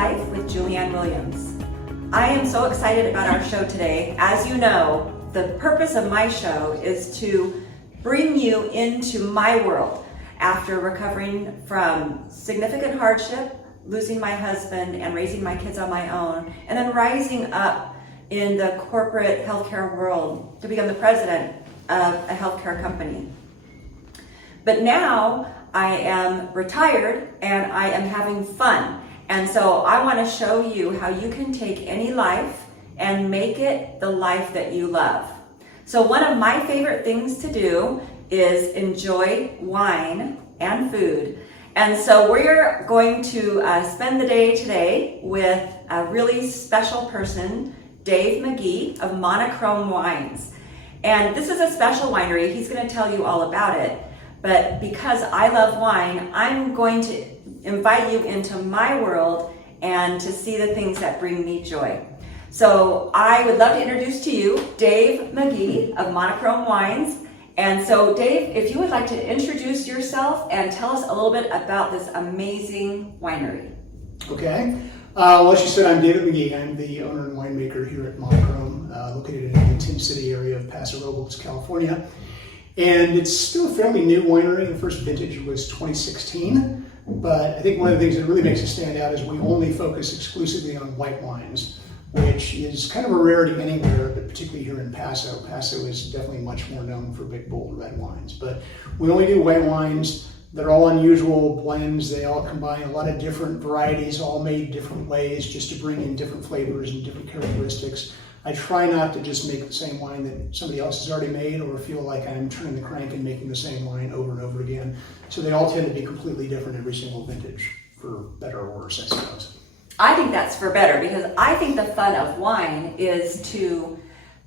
Life with Julianne Williams. I am so excited about our show today. As you know, the purpose of my show is to bring you into my world after recovering from significant hardship, losing my husband and raising my kids on my own, and then rising up in the corporate healthcare world to become the president of a healthcare company. But now I am retired and I am having fun. And so I want to show you how you can take any life and make it the life that you love. So one of my favorite things to do is enjoy wine and food. And so we're going to spend the day today with a really special person, Dave McGee of Monochrome Wines. And this is a special winery. He's going to tell you all about it. But because I love wine, I'm going to invite you into my world and to see the things that bring me joy. So I would love to introduce to you Dave McGee of Monochrome Wines. And so Dave, if you would like to introduce yourself and tell us a little bit about this amazing winery. Okay. Well, as you said, I'm David McGee. I'm the owner and winemaker here at Monochrome, located in the Tin City area of Paso Robles, California. And it's still a fairly new winery. The first vintage was 2016. But I think one of the things that really makes us stand out is we only focus exclusively on white wines, which is kind of a rarity anywhere, but particularly here in Paso. Paso is definitely much more known for big, bold red wines. But we only do white wines. They're all unusual blends. They all combine a lot of different varieties, all made different ways, just to bring in different flavors and different characteristics. I try not to just make the same wine that somebody else has already made or feel like I'm turning the crank and making the same wine over and over again. So they all tend to be completely different every single vintage, for better or worse, I suppose. I think that's for better, because I think the fun of wine is to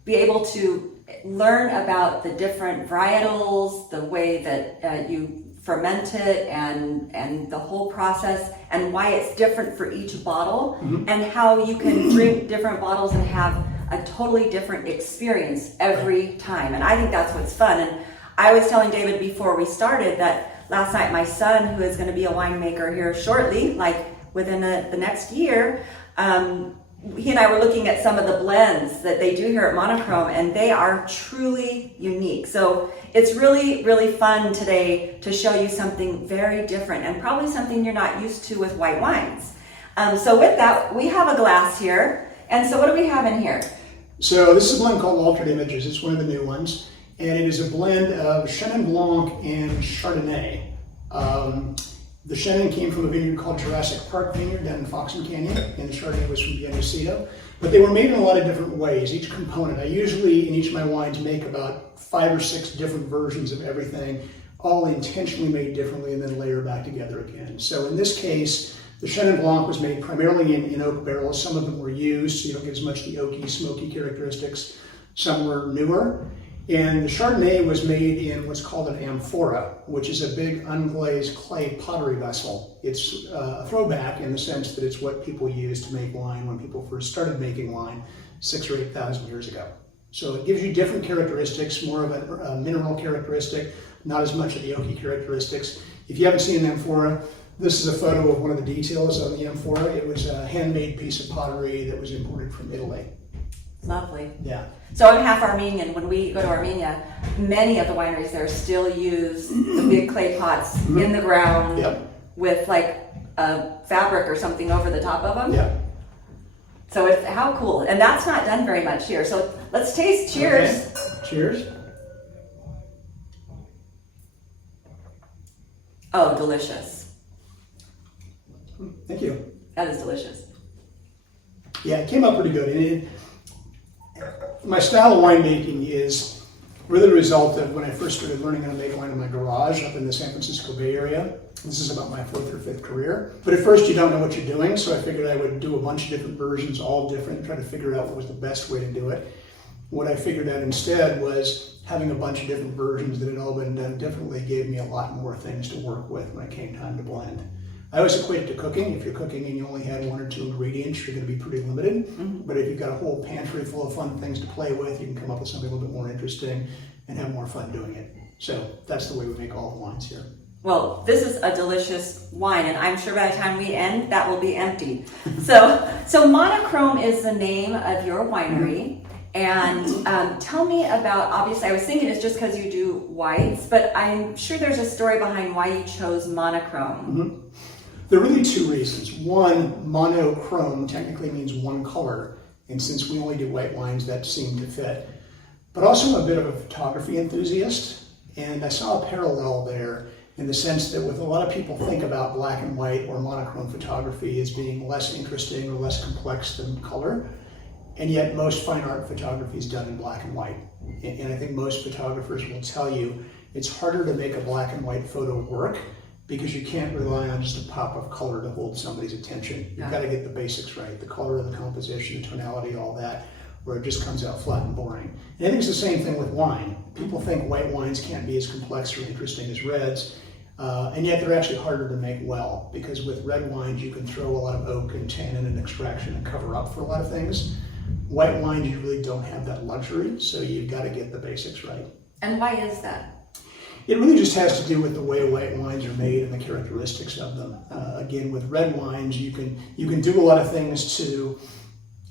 be able to learn about the different varietals, the way that you ferment it, and the whole process, and why it's different for each bottle, and how you can drink different bottles and have a totally different experience every time. And I think that's what's fun. And I was telling David before we started that last night my son, who is going to be a winemaker here shortly, like within the next year, he and I were looking at some of the blends that they do here at Monochrome, and they are truly unique. So it's really, really fun today to show you something very different and probably something you're not used to with white wines. So with that, we have a glass here. And so what do we have in here? So this is a blend called Altered Images. It's one of the new ones. And it is a blend of Chenin Blanc and Chardonnay. The Chenin came from a vineyard called Jurassic Park Vineyard down in Foxen Canyon, and the Chardonnay was from Bendocino. But they were made in a lot of different ways, each component. I usually, in each of my wines, make about 5 or 6 different versions of everything, all intentionally made differently and then layer back together again. So in this case, the Chenin Blanc was made primarily in oak barrels. Some of them were used, so you don't get as much the oaky, smoky characteristics. Some were newer. And the Chardonnay was made in what's called an amphora, which is a big unglazed clay pottery vessel. It's a throwback in the sense that it's what people used to make wine when people first started making wine 6,000 or 8,000 years ago. So it gives you different characteristics, more of a mineral characteristic, not as much of the oaky characteristics. If you haven't seen an amphora, this is a photo of one of the details on the amphora. It was a handmade piece of pottery that was imported from Italy. Lovely. Yeah. So I'm half Armenian. When we go to Armenia, many of the wineries there still use the big clay pots in the ground with like a fabric or something over the top of them. Yeah. So it's how cool. And that's not done very much here. So let's taste. Cheers. Okay. Cheers. Oh, delicious. Thank you. That is delicious. Yeah, it came out pretty good. And my style of winemaking is really the result of when I first started learning how to make wine in my garage up in the San Francisco Bay Area. This is about my 4th or 5th career. But at first you don't know what you're doing, so I figured I would do a bunch of different versions, all different, try to figure out what was the best way to do it. What I figured out instead was having a bunch of different versions that had all been done differently gave me a lot more things to work with when it came time to blend. I always equate it to cooking. If you're cooking and you only had 1 or 2 ingredients, you're going to be pretty limited. But if you've got a whole pantry full of fun things to play with, you can come up with something a little bit more interesting and have more fun doing it. So that's the way we make all the wines here. Well, this is a delicious wine, and I'm sure by the time we end, that will be empty. So Monochrome is the name of your winery. And tell me about, obviously, I was thinking it's just because you do whites, but I'm sure there's a story behind why you chose monochrome. There are really two reasons. One, monochrome technically means one color, and since we only do white wines, that seemed to fit. But also I'm a bit of a photography enthusiast, and I saw a parallel there in the sense that with a lot of people think about black and white or monochrome photography as being less interesting or less complex than color, and yet most fine art photography is done in black and white. And I think most photographers will tell you it's harder to make a black and white photo work because you can't rely on just a pop of color to hold somebody's attention. You've got to get the basics right, the color and the composition, the tonality, all that, where it just comes out flat and boring. And I think it's the same thing with wine. People think white wines can't be as complex or interesting as reds, and yet they're actually harder to make well, because with red wines you can throw a lot of oak and tannin and extraction and cover up for a lot of things. White wines, you really don't have that luxury, so you've got to get the basics right. And why is that? It really just has to do with the way white wines are made and the characteristics of them. Again, with red wines, you can do a lot of things to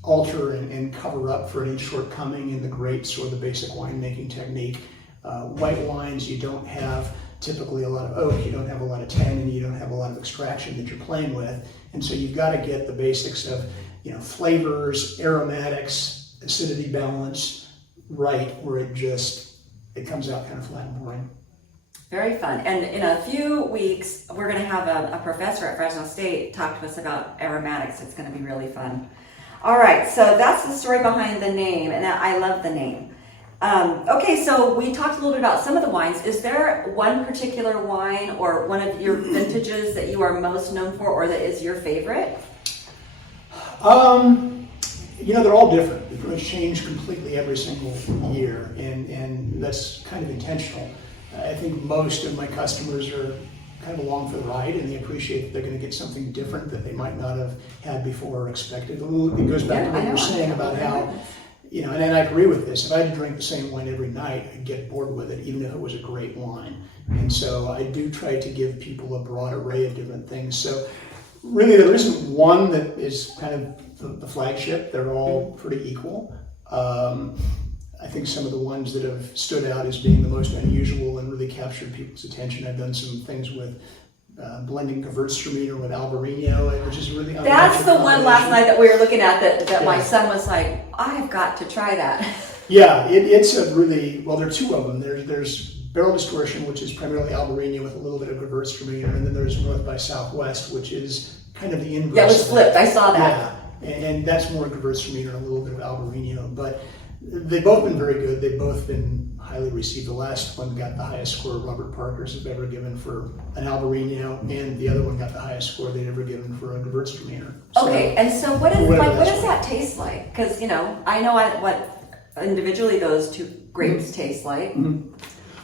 alter and cover up for any shortcoming in the grapes or the basic winemaking technique. White wines, you don't have typically a lot of oak, you don't have a lot of tannin, you don't have a lot of extraction that you're playing with, and so you've got to get the basics of flavors, aromatics, acidity balance right, where it comes out kind of flat and boring. Very fun. And in a few weeks, we're going to have a professor at Fresno State talk to us about aromatics. It's going to be really fun. All right, so that's the story behind the name, and I love the name. Okay, so we talked a little bit about some of the wines. Is there one particular wine or one of your vintages that you are most known for, or that is your favorite? They're all different. They pretty much change completely every single year, and that's kind of intentional. I think most of my customers are kind of along for the ride, and they appreciate that they're going to get something different that they might not have had before or expected. It goes back to what you were saying about how, and I agree with this. If I had to drink the same wine every night, I'd get bored with it, even if it was a great wine. And so I do try to give people a broad array of different things. So really, there isn't one that is kind of the flagship. They're all pretty equal. I think some of the ones that have stood out as being the most unusual and really captured people's attention. I've done some things with blending Gewürztraminer with Albarino, which is really That's the one last night that we were looking at that my son was like, I've got to try that. Yeah, it's a really, well, there are two of them. There's Barrel Distortion, which is primarily Albarino with a little bit of Gewürztraminer, and then there's North by Southwest, which is kind of the inverse. Yeah, it was flipped. I saw that. Yeah, and that's more Gewürztraminer and a little bit of Albarino, but they've both been very good. They've both been highly received. The last one got the highest score Robert Parker's have ever given for an Albarino, and the other one got the highest score they'd ever given for a Gewürztraminer. Okay, and so what does that taste like? Because I know what individually those two grapes taste like. Mm-hmm.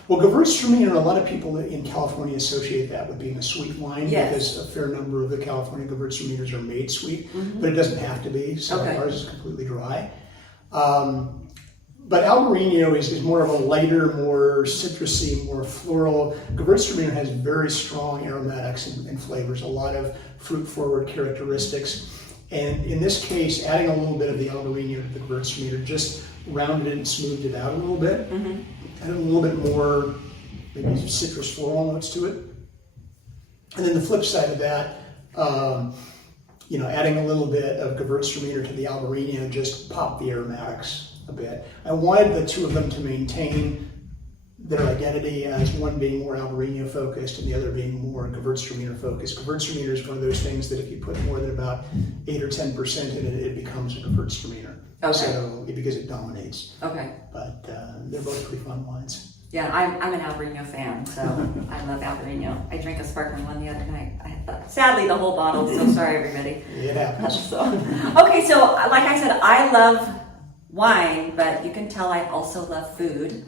Well, Gewürztraminer, a lot of people in California associate that with being a sweet wine, because a fair number of the California Gewürztraminers are made sweet, but it doesn't have to be. So ours is completely dry. But Albarino is more of a lighter, more citrusy, more floral. Gewürztraminer has very strong aromatics and flavors, a lot of fruit-forward characteristics. And in this case, adding a little bit of the Albarino to the Gewürztraminer just rounded and smoothed it out a little bit. Added a little bit more, maybe citrus floral notes to it. And then the flip side of that, adding a little bit of Gewürztraminer to the Albarino just popped the aromatics a bit. I wanted the two of them to maintain their identity as one being more Albarino focused and the other being more Gewürztraminer focused. Gewürztraminer is one of those things that if you put more than about 8 or 10% in it, it becomes a Gewürztraminer. Okay. So because it dominates. Okay. But they're both pretty fun wines. Yeah, I'm an Albarino fan, so I love Albarino. I drank a sparkling one the other night. Sadly, the whole bottle, so sorry everybody. It happens. Okay, so like I said, I love wine, but you can tell I also love food.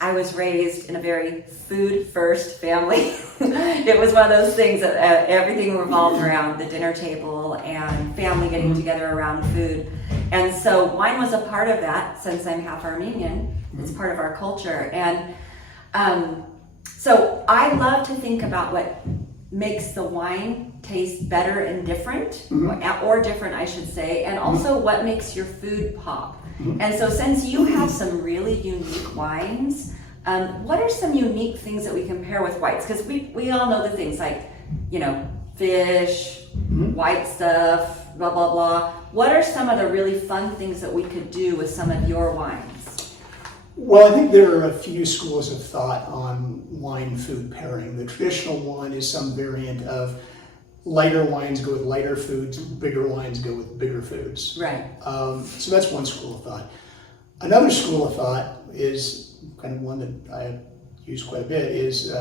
I was raised in a very food-first family. It was one of those things that everything revolved around the dinner table and family getting together around food. And so wine was a part of that. Since I'm half Armenian, it's part of our culture. And So I love to think about what makes the wine taste better and different, or different, I should say, and also what makes your food pop. And so since you have some really unique wines, what are some unique things that we can pair with whites? Because we all know the things like, you know, fish, white stuff, blah, blah, blah. What are some of the really fun things that we could do with some of your wines? Well, I think there are a few schools of thought on wine food pairing. The traditional one is some variant of lighter wines go with lighter foods, bigger wines go with bigger foods. Right. So that's one school of thought. Another school of thought is kind of one that I use quite a bit is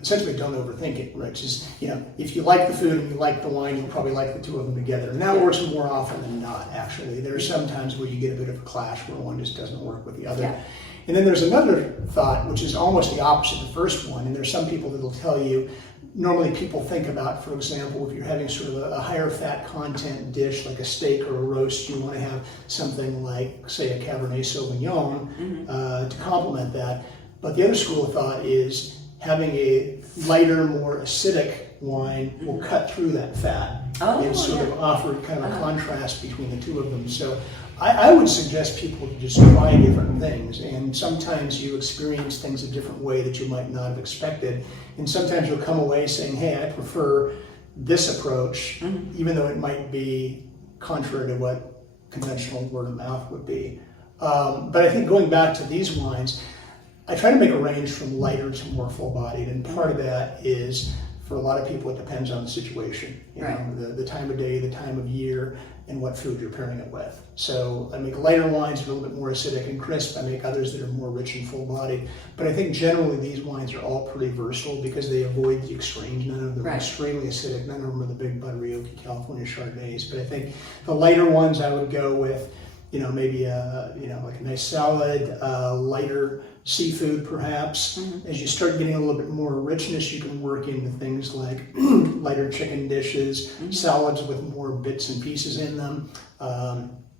essentially don't overthink it, right? Just, you know, if you like the food and you like the wine, you'll probably like the two of them together. And that works more often than not, actually. There are some times where you get a bit of a clash where one just doesn't work with the other. Yeah. And then there's another thought, which is almost the opposite of the first one. And there's some people that will tell you, normally people think about, for example, if you're having sort of a higher fat content dish like a steak or a roast, you want to have something like, say, a Cabernet Sauvignon to complement that. But the other school of thought is having a lighter, more acidic wine will cut through that fat and sort of offer kind of a contrast between the two of them. So I would suggest people to just try different things, and sometimes you experience things a different way that you might not have expected, and sometimes you'll come away saying, hey, I prefer this approach, even though it might be contrary to what conventional word of mouth would be. But I think going back to these wines, I try to make a range from lighter to more full-bodied, and part of that is, for a lot of people, it depends on the situation. You know, the time of day, the time of year, and what food you're pairing it with. So I make lighter wines a little bit more acidic and crisp. I make others that are more rich and full-bodied. But I think generally these wines are all pretty versatile because they avoid the extremes. None of them are extremely acidic. None of them are the big buttery oaky California Chardonnays. But I think the lighter ones I would go with, you know, maybe like a nice salad, lighter seafood perhaps. As you start getting a little bit more richness, you can work into things like lighter chicken dishes, salads with more bits and pieces in them,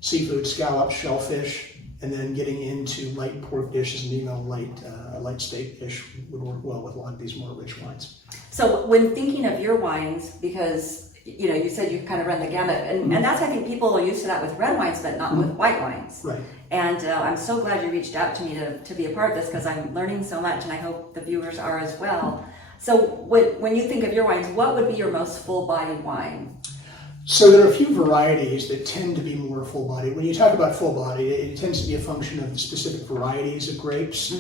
seafood, scallops, shellfish, and then getting into light pork dishes and even a light steak dish would work well with a lot of these more rich wines. So when thinking of your wines, because you know, you said you kind of run the gamut, and that's, I think, people are used to that with red wines, but not with white wines. Right. And I'm so glad you reached out to me to be a part of this, because I'm learning so much, and I hope the viewers are as well. So when you think of your wines, what would be your most full-bodied wine? So there are a few varieties that tend to be more full-bodied. When you talk about full-bodied, it tends to be a function of the specific varieties of grapes.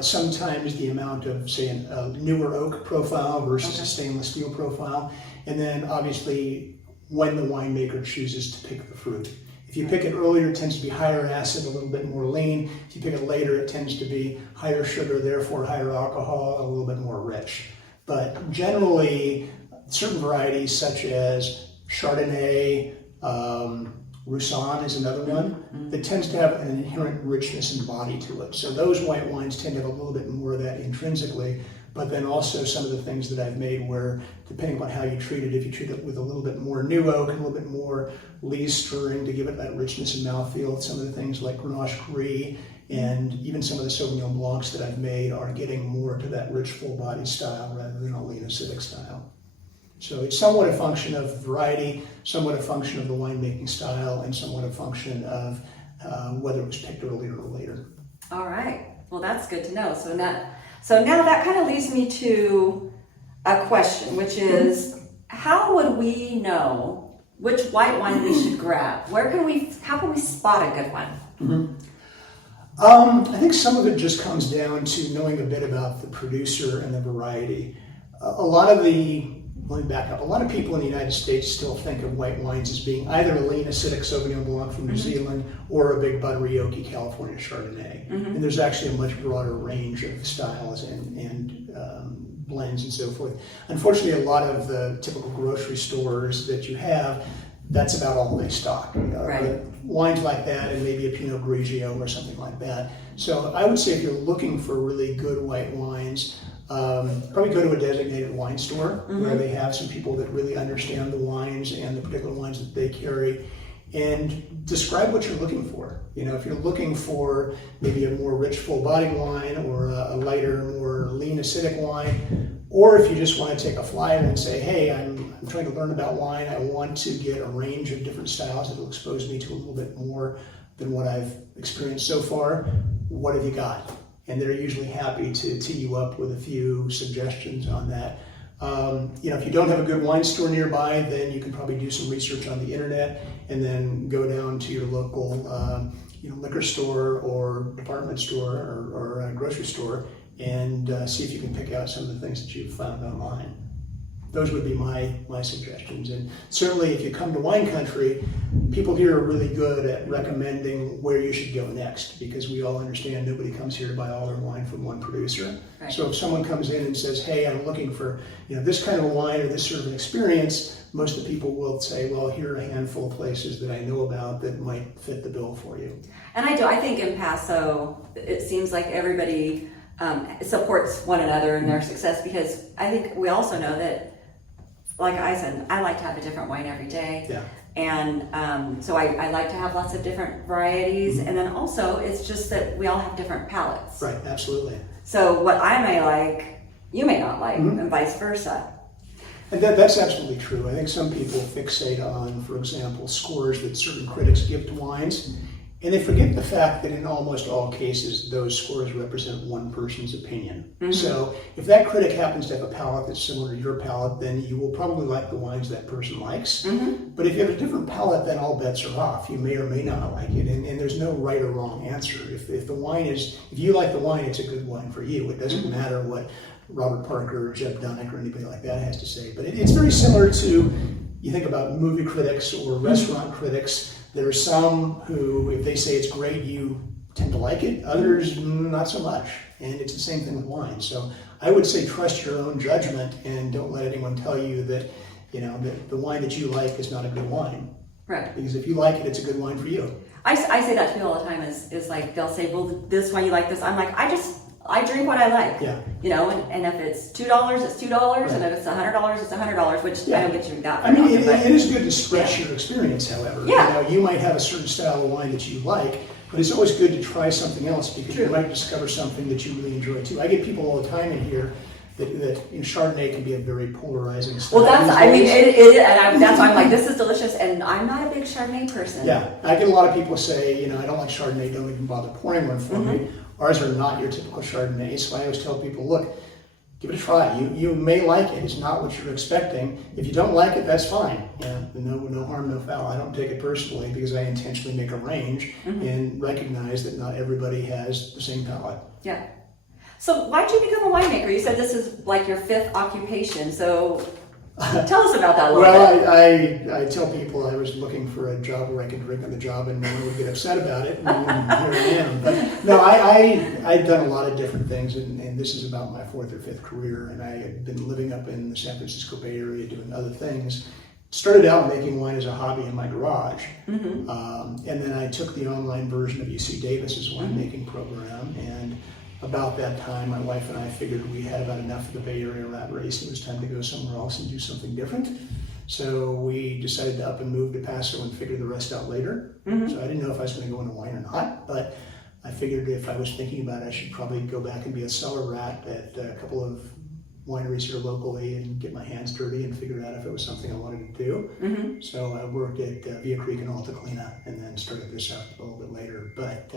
Sometimes the amount of, say, a newer oak profile versus a stainless steel profile. And then obviously when the winemaker chooses to pick the fruit. If you pick it earlier, it tends to be higher acid, a little bit more lean. If you pick it later, it tends to be higher sugar, therefore higher alcohol, a little bit more rich. But generally, certain varieties such as Chardonnay, Roussanne is another one that tends to have an inherent richness and body to it. So those white wines tend to have a little bit more of that intrinsically, but then also some of the things that I've made where, depending on how you treat it, if you treat it with a little bit more new oak and a little bit more lees stirring to give it that richness and mouthfeel, some of the things like Grenache Gris and even some of the Sauvignon Blancs that I've made are getting more to that rich, full-bodied style rather than a lean acidic style. So it's somewhat a function of variety, somewhat a function of the winemaking style, and somewhat a function of whether it was picked earlier or later. All right. Well, that's good to know. So now that kind of leads me to a question, which is, how would we know which white wine we should grab? How can we spot a good one? I think some of it just comes down to knowing a bit about the producer and the variety. Let me back up. A lot of people in the United States still think of white wines as being either a lean acidic Sauvignon Blanc from New Zealand or a big buttery oaky California Chardonnay. And there's actually a much broader range of styles and blends and so forth. Unfortunately, a lot of the typical grocery stores that you have, that's about all they stock. Wines like that and maybe a Pinot Grigio or something like that. So I would say if you're looking for really good white wines, probably go to a designated wine store where they have some people that really understand the wines and the particular wines that they carry. and describe what you're looking for. You know, if you're looking for maybe a more rich, full-bodied wine, or a lighter, more lean, acidic wine, or if you just want to take a flyer and say, hey, I'm trying to learn about wine, I want to get a range of different styles that will expose me to a little bit more than what I've experienced so far, what have you got? And they're usually happy to tee you up with a few suggestions on that. You know, if you don't have a good wine store nearby, then you can probably do some research on the internet and then go down to your local liquor store or department store or grocery store and see if you can pick out some of the things that you've found online. Those would be my suggestions. And certainly if you come to wine country, people here are really good at recommending where you should go next, because we all understand nobody comes here to buy all their wine from one producer. Right. So if someone comes in and says, hey, I'm looking for this kind of a wine or this sort of an experience, most of the people will say, well, here are a handful of places that I know about that might fit the bill for you. And I think in Paso, it seems like everybody supports one another in their success, because I think we also know that, like I said, I like to have a different wine every day. Yeah. And so I like to have lots of different varieties. Mm-hmm. And then also, it's just that we all have different palates. Right, absolutely. So what I may like, you may not like, Mm-hmm. and vice versa. And that's absolutely true. I think some people fixate on, for example, scores that certain critics give to wines, and they forget the fact that in almost all cases, those scores represent one person's opinion. Mm-hmm. So if that critic happens to have a palate that's similar to your palate, then you will probably like the wines that person likes. Mm-hmm. But if you have a different palate, then all bets are off. You may or may not like it, and there's no right or wrong answer. If you like the wine, it's a good wine for you. It doesn't mm-hmm. matter what Robert Parker or Jeb Dunnick or anybody like that has to say. But it's very similar to, you think about movie critics or restaurant critics. There are some who, if they say it's great, you tend to like it. Others, not so much. And it's the same thing with wine. So I would say trust your own judgment and don't let anyone tell you that, that the wine that you like is not a good wine. Right. Because if you like it, it's a good wine for you. I say that to people all the time is like, they'll say, well, this wine you like this. I'm like, I drink what I like. Yeah. And if it's $2, it's $2, right. And if it's $100, it's $100, which I don't get you that. I mean, it is good to stretch your experience, however. Yeah. You might have a certain style of wine that you like, but it's always good to try something else, because you might discover something that you really enjoy too. I get people all the time in here that Chardonnay can be a very polarizing style. Well, that's why I'm like, this is delicious, and I'm not a big Chardonnay person. Yeah, I get a lot of people say, I don't like Chardonnay, don't even bother pouring one for mm-hmm. me. Ours are not your typical Chardonnay, so I always tell people, look, give it a try. You may like it. It's not what you're expecting. If you don't like it, that's fine. No harm, no foul. I don't take it personally, because I intentionally make a range mm-hmm. and recognize that not everybody has the same palate. Yeah. So why did you become a winemaker? You said this is like your 5th occupation, so tell us about that a little bit. Well, I tell people I was looking for a job where I could drink on the job and no one would get upset about it, and here I am. But no, I've done a lot of different things, and this is about my 4th or 5th career, and I had been living up in the San Francisco Bay Area doing other things. Started out making wine as a hobby in my garage, mm-hmm. And then I took the online version of UC Davis's winemaking program, and about that time, my wife and I figured we had about enough of the Bay Area rat race. It was time to go somewhere else and do something different. So we decided to up and move to Paso and figure the rest out later. Mm-hmm. So I didn't know if I was going to go into wine or not, but I figured if I was thinking about it, I should probably go back and be a cellar rat at a couple of wineries here locally and get my hands dirty and figure out if it was something I wanted to do. Mm-hmm. So I worked at Via Creek and Alta Clina, and then started this out a little bit later. But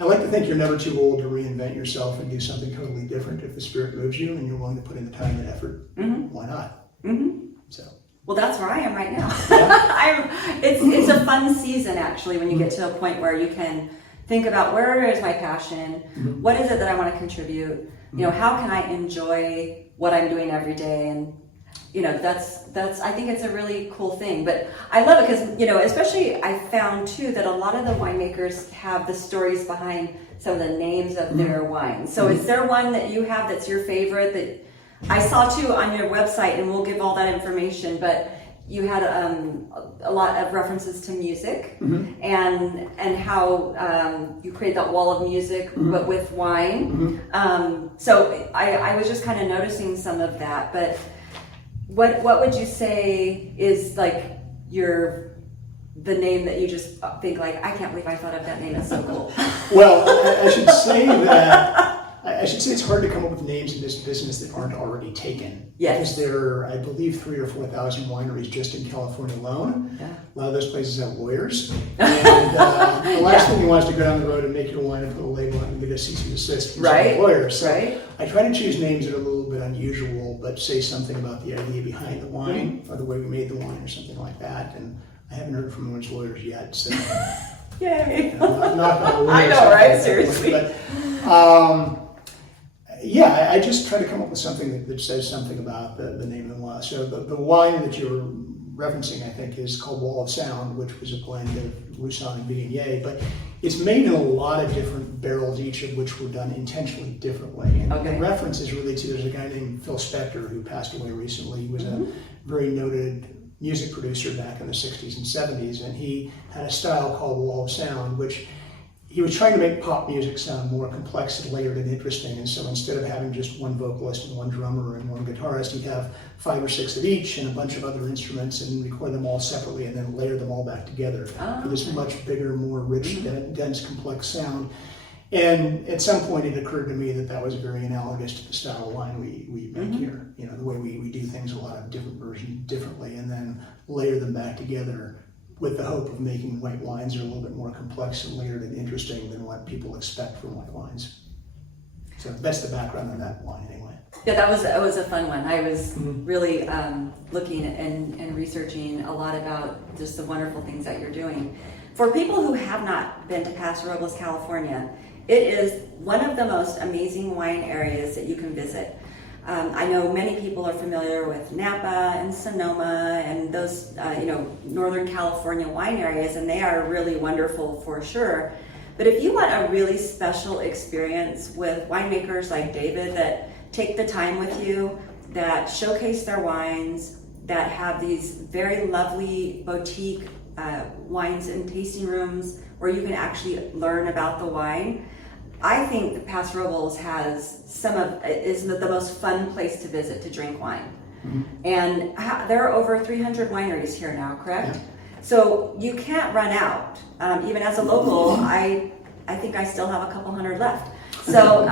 I like to think you're never too old to reinvent yourself and do something totally different. If the spirit moves you and you're willing to put in the time and effort, mm-hmm. why not? Mm-hmm. So. Well, that's where I am right now. Yeah. It's a fun season, actually, when you get to a point where you can think about, where is my passion? Mm-hmm. What is it that I want to contribute? How can I enjoy what I'm doing every day? And that's I think it's a really cool thing. But I love it because especially I found too that a lot of the winemakers have the stories behind some of the names of their wines. So is there one that you have that's your favorite that I saw too on your website, and we'll give all that information, but you had a lot of references to music, mm-hmm. and how you create that wall of music, mm-hmm. but with wine. Mm-hmm. So I was just kind of noticing some of that. But what would you say is like your the name that you just think like, I can't believe I thought of that name, it's so cool? Well, I should say that it's hard to come up with names in this business that aren't already taken. Yes. Because there are, I believe, 3,000 or 4,000 wineries just in California alone. Yeah. A lot of those places have lawyers. And the last thing you want is to go down the road and make your wine and put a label on it and get a cease and desist from some lawyer. So I try to choose names that are a little bit unusual, but say something about the idea behind the wine or the way we made the wine or something like that. And I haven't heard from anyone's lawyers yet. So, Yay. I'm not going to I know, right? Seriously. But, yeah, I just try to come up with something that says something about the name of the wine. So the wine that you're referencing, I think, is called Wall of Sound, which was a blend of Lussan and Viognier. But it's made in a lot of different barrels, each of which were done intentionally differently. And the reference is really to, there's a guy named Phil Spector who passed away recently. He was a very noted music producer back in the 60s and 70s, and he had a style called Wall of Sound, which he was trying to make pop music sound more complex and layered and interesting. And so instead of having just one vocalist and one drummer and one guitarist, he'd have 5 or 6 of each and a bunch of other instruments and record them all separately and then layer them all back together for this much bigger, more rich, dense, complex sound. And at some point it occurred to me that that was very analogous to the style of wine we make here. You know, the way we do things, a lot of different versions differently, and then layer them back together with the hope of making white wines are a little bit more complex and layered and interesting than what people expect from white wines. So that's the background on that wine anyway. Yeah, that was a fun one. I was really looking and researching a lot about just the wonderful things that you're doing. For people who have not been to Paso Robles, California, it is one of the most amazing wine areas that you can visit. I know many people are familiar with Napa and Sonoma and those, Northern California wine areas, and they are really wonderful for sure. But if you want a really special experience with winemakers like David that take the time with you, that showcase their wines, that have these very lovely boutique wines and tasting rooms where you can actually learn about the wine, I think that Paso Robles is the most fun place to visit to drink wine. And there are over 300 wineries here now, correct? Yeah. So you can't run out. Even as a local, I think I still have a couple hundred left. So,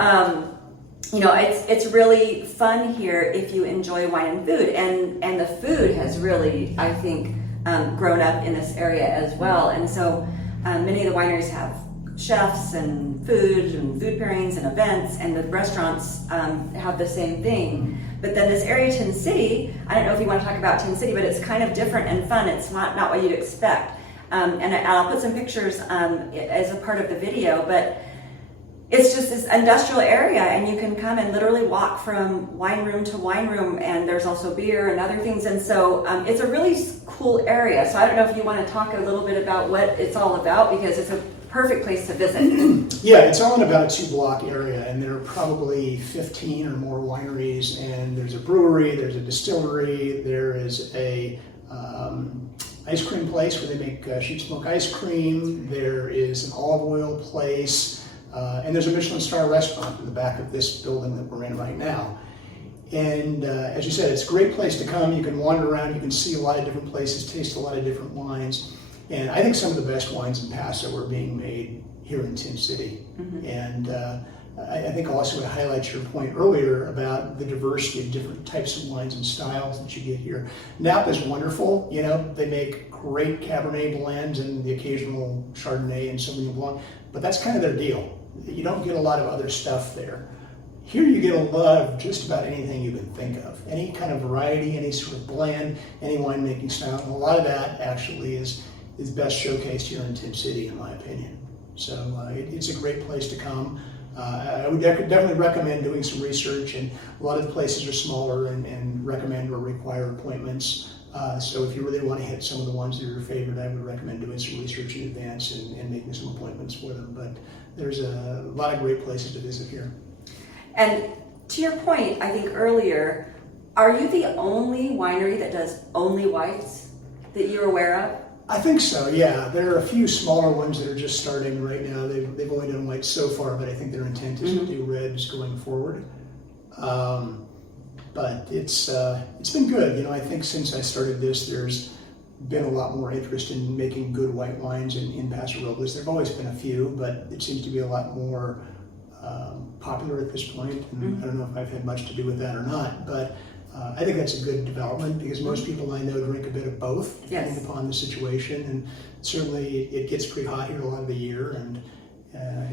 it's really fun here if you enjoy wine and food. And the food has really, I think, grown up in this area as well. And so many of the wineries have chefs and food pairings and events, and the restaurants have the same thing. But then this area, Tin City, I don't know if you want to talk about Tin City, but it's kind of different and fun. It's not what you'd expect. And I'll put some pictures as a part of the video, but it's just this industrial area, and you can come and literally walk from wine room to wine room, and there's also beer and other things. And so it's a really cool area. So I don't know if you want to talk a little bit about what it's all about, because it's a perfect place to visit. Yeah, it's all in about a 2-block area, and there are probably 15 or more wineries, and there's a brewery, there's a distillery, there is a ice cream place where they make sheet smoke ice cream, there is an olive oil place, and there's a Michelin star restaurant in the back of this building that we're in right now. And as you said, it's a great place to come. You can wander around, you can see a lot of different places, taste a lot of different wines. And I think some of the best wines in Paso are being made here in Tin City. And I think also it highlights your point earlier about the diversity of different types of wines and styles that you get here. Napa is wonderful. You know, they make great Cabernet blends and the occasional Chardonnay and Sauvignon Blanc, but that's kind of their deal. You don't get a lot of other stuff there. Here you get a lot of just about anything you can think of. Any kind of variety, any sort of blend, any winemaking style. And a lot of that actually is best showcased here in Tin City, in my opinion. So it's a great place to come. I would definitely recommend doing some research, and a lot of the places are smaller and recommend or require appointments. So if you really want to hit some of the ones that are your favorite, I would recommend doing some research in advance and making some appointments for them. But there's a lot of great places to visit here. And to your point, I think earlier, are you the only winery that does only whites that you're aware of? I think so, yeah. There are a few smaller ones that are just starting right now. They've only done whites so far, but I think their intent is to do reds going forward. But it's been good. You know, I think since I started this, there's been a lot more interest in making good white wines in Paso Robles. There have always been a few, but it seems to be a lot more popular at this point. And I don't know if I've had much to do with that or not, but I think that's a good development because most people I know drink a bit of both, depending upon the situation. And certainly it gets pretty hot here a lot of the year. And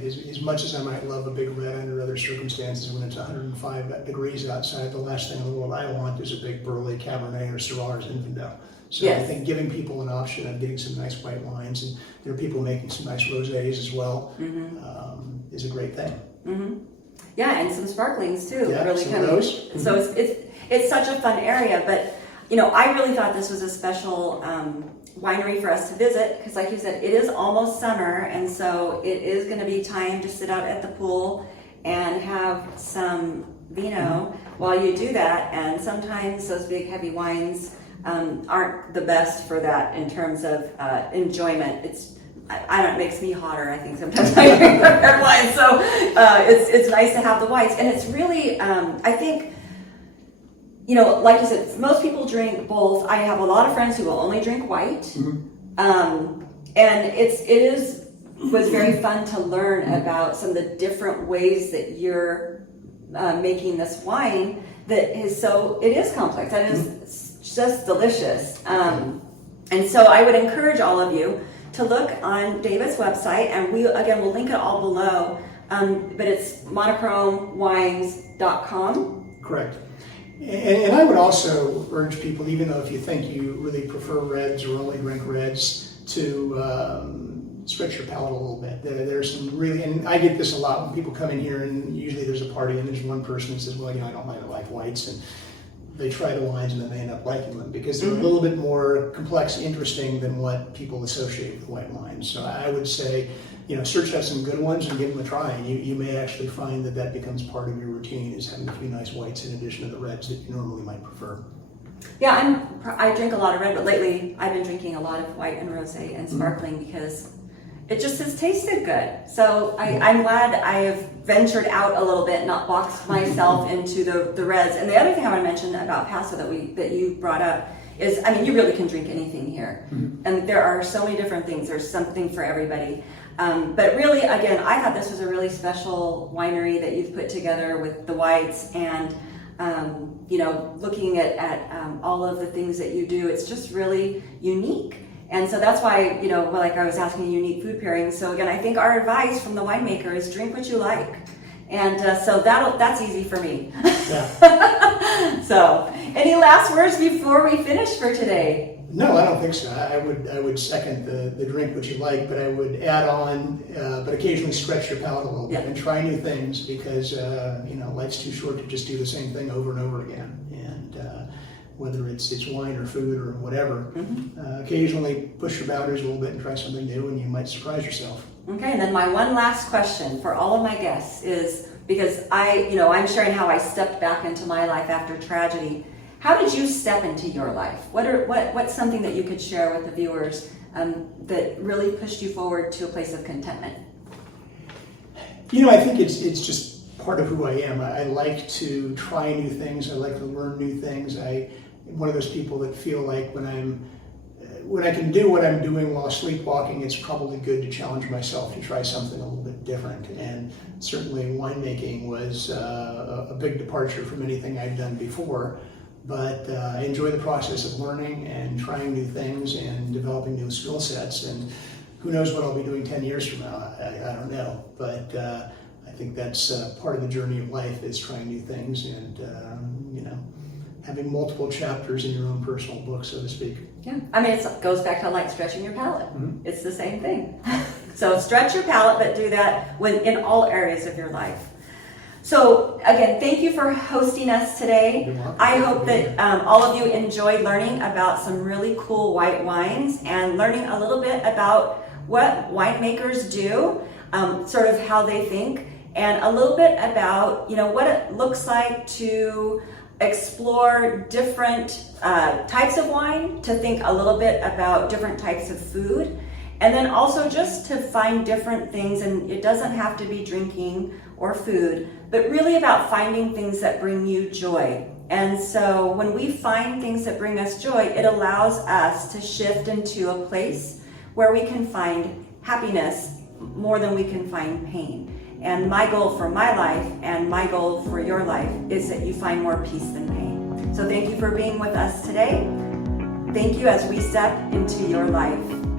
as much as I might love a big red under other circumstances, when it's 105 degrees outside, the last thing in the world I want is a big burly Cabernet or Syrah or Zinfandel. So I think giving people an option of getting some nice white wines, and there are people making some nice rosés as well, is a great thing. Yeah, and some sparklings too. Yeah, really some of those. So it's such a fun area, but I really thought this was a special winery for us to visit because, like you said, it is almost summer, and so it is going to be time to sit out at the pool and have some vino while you do that. And sometimes those big heavy wines aren't the best for that in terms of enjoyment. I don't know, it makes me hotter, I think, sometimes I drink the red wine. So it's nice to have the whites. And it's really, I think, like you said, most people drink both. I have a lot of friends who will only drink white. And it was very fun to learn about some of the different ways that you're making this wine that is it is complex. And it's just delicious. And so I would encourage all of you to look on David's website, and we'll link it all below, but it's monochromewines.com. Correct. And I would also urge people, even though if you think you really prefer reds or only drink reds, to stretch your palate a little bit. There's some really, and I get this a lot when people come in here, and usually there's a party and there's one person that says, well, I don't mind, I like whites, and they try the wines and then they end up liking them because they're a little bit more complex, interesting than what people associate with white wines. So I would say, search out some good ones and give them a try. And you may actually find that becomes part of your routine, is having a few nice whites in addition to the reds that you normally might prefer. Yeah, I drink a lot of red, but lately I've been drinking a lot of white and rosé and sparkling because it just has tasted good. So I'm glad I have ventured out a little bit, not boxed myself into the reds. And the other thing I want to mention about Paso that you brought up is, you really can drink anything here. And there are so many different things. There's something for everybody. But really, again, I thought this was a really special winery that you've put together with the whites and, looking at all of the things that you do. It's just really unique. And so that's why, like I was asking, unique food pairings. So again, I think our advice from the winemaker is drink what you like. And so that's easy for me. Yeah. So any last words before we finish for today? No, I don't think so. I would second the drink what you like, but I would add on, but occasionally stretch your palate a little bit and try new things because, life's too short to just do the same thing over and over again. And whether it's wine or food or whatever, occasionally push your boundaries a little bit and try something new, and you might surprise yourself. Okay, and then my one last question for all of my guests is, because I'm sharing how I stepped back into my life after tragedy. How did you step into your life? What's something that you could share with the viewers that really pushed you forward to a place of contentment? I think it's just part of who I am. I like to try new things. I like to learn new things. I'm one of those people that feel like when I can do what I'm doing while sleepwalking, it's probably good to challenge myself to try something a little bit different. And certainly winemaking was a big departure from anything I'd done before. But I enjoy the process of learning and trying new things and developing new skill sets. And who knows what I'll be doing 10 years from now? I don't know. But I think that's part of the journey of life, is trying new things and, having multiple chapters in your own personal book, so to speak. Yeah, it goes back to like stretching your palate. It's the same thing. So stretch your palate, but do that in all areas of your life. So again, thank you for hosting us today. I hope that all of you enjoyed learning about some really cool white wines and learning a little bit about what winemakers do, sort of how they think, and a little bit about what it looks like to explore different types of wine, to think a little bit about different types of food, and then also just to find different things. And it doesn't have to be drinking or food, but really about finding things that bring you joy And so when we find things that bring us joy, it allows us to shift into a place where we can find happiness more than we can find pain. And my goal for my life and my goal for your life is that you find more peace than pain. So thank you for being with us today. Thank you as we step into your life.